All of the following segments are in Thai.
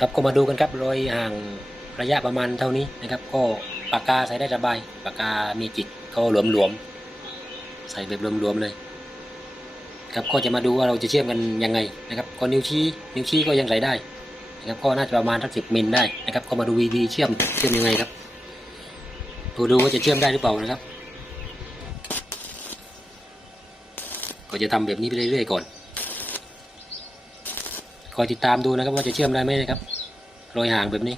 ครับก็มาดูกันครับรอยห่างระยะประมาณเท่านี้นะครับ ก็ปากกาใส่ได้สบายปากกามีจิกเขาหลวมๆใส่แบบหลวมๆเลย ครับก็จะมาดูว่าเราจะเชื่อมกันยังไงนะครับก็นิ้วชี้นิ้วชี้ก็ยังใส่ได้นะครับก็น่าจะประมาณสักสิบมิลได้นะครับ ก็มาดูวีดีเชื่อมเชื่อมยังไงครับดูดูว่าจะเชื่อมได้หรือเปล่านะครับ ก็จะทำแบบนี้ไปเรื่อยๆก่อน คอยติดตามดูนะครับว่าจะเชื่อมได้ไหมนะครับรอยห่างแบบนี้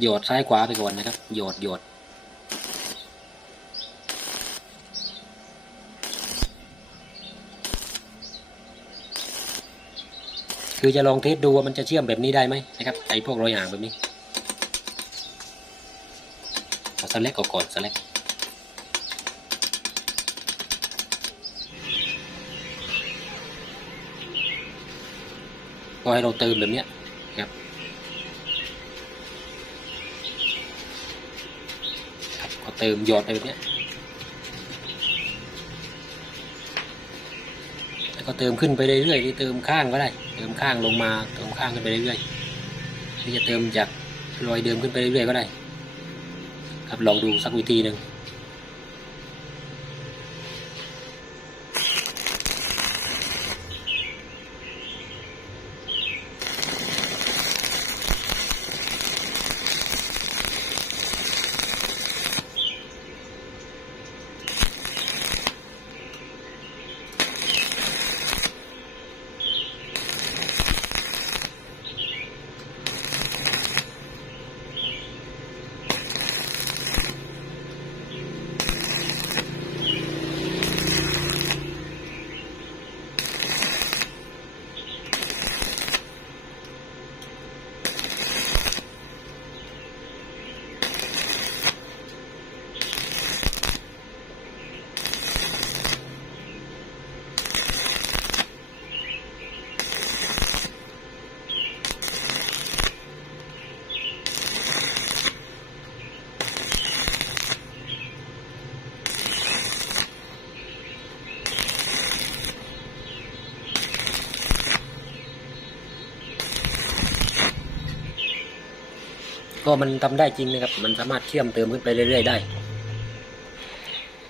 โยดซ้ายขวาไปก่อนนะครับ โยดโยดคือจะลองเทสดูว่ามันจะเชื่อมแบบนี้ได้ไหมนะครับไอ้พวกรอยห่างแบบนี้เอาสแลกออกก่อนสแลก ก็ให้เราเติมแบบนี้ครับครับก็เติมหยอดไปแบบนี้แล้วก็เติมขึ้นไปเรื่อยๆเติมข้างก็ได้ เติมข้างลงมาเติมข้างขึ้นไปเรื่อยๆที่จะเติมจากรอยเดิมขึ้นไปเรื่อยๆก็ได้ ครับลองดูสักวิธีหนึ่ง ก็มันทำได้จริงนะครับ มันสามารถเชื่อมเติมขึ้นไปเรื่อย ๆ ได้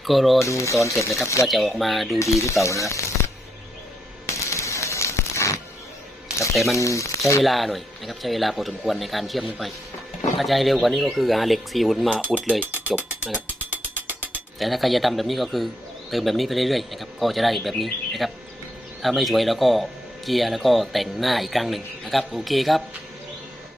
ก็รอดูตอนเสร็จนะครับ ว่าจะออกมาดูดีหรือเปล่านะครับครับแต่มันใช้เวลาหน่อยนะครับใช้เวลาพอสมควรในการเชื่อมขึ้นไป ถ้าจะให้เร็วกว่านี้ก็คือหาเหล็กซีอุนมาอุดเลยจบนะครับ แต่ถ้าใครจะทำแบบนี้ก็คือเติมแบบนี้ไปเรื่อยๆนะครับก็จะได้แบบนี้นะครับ ถ้าไม่สวยแล้วก็เกียร์แล้วก็แต่งหน้าอีกครั้งหนึ่งนะครับ โอเคครับ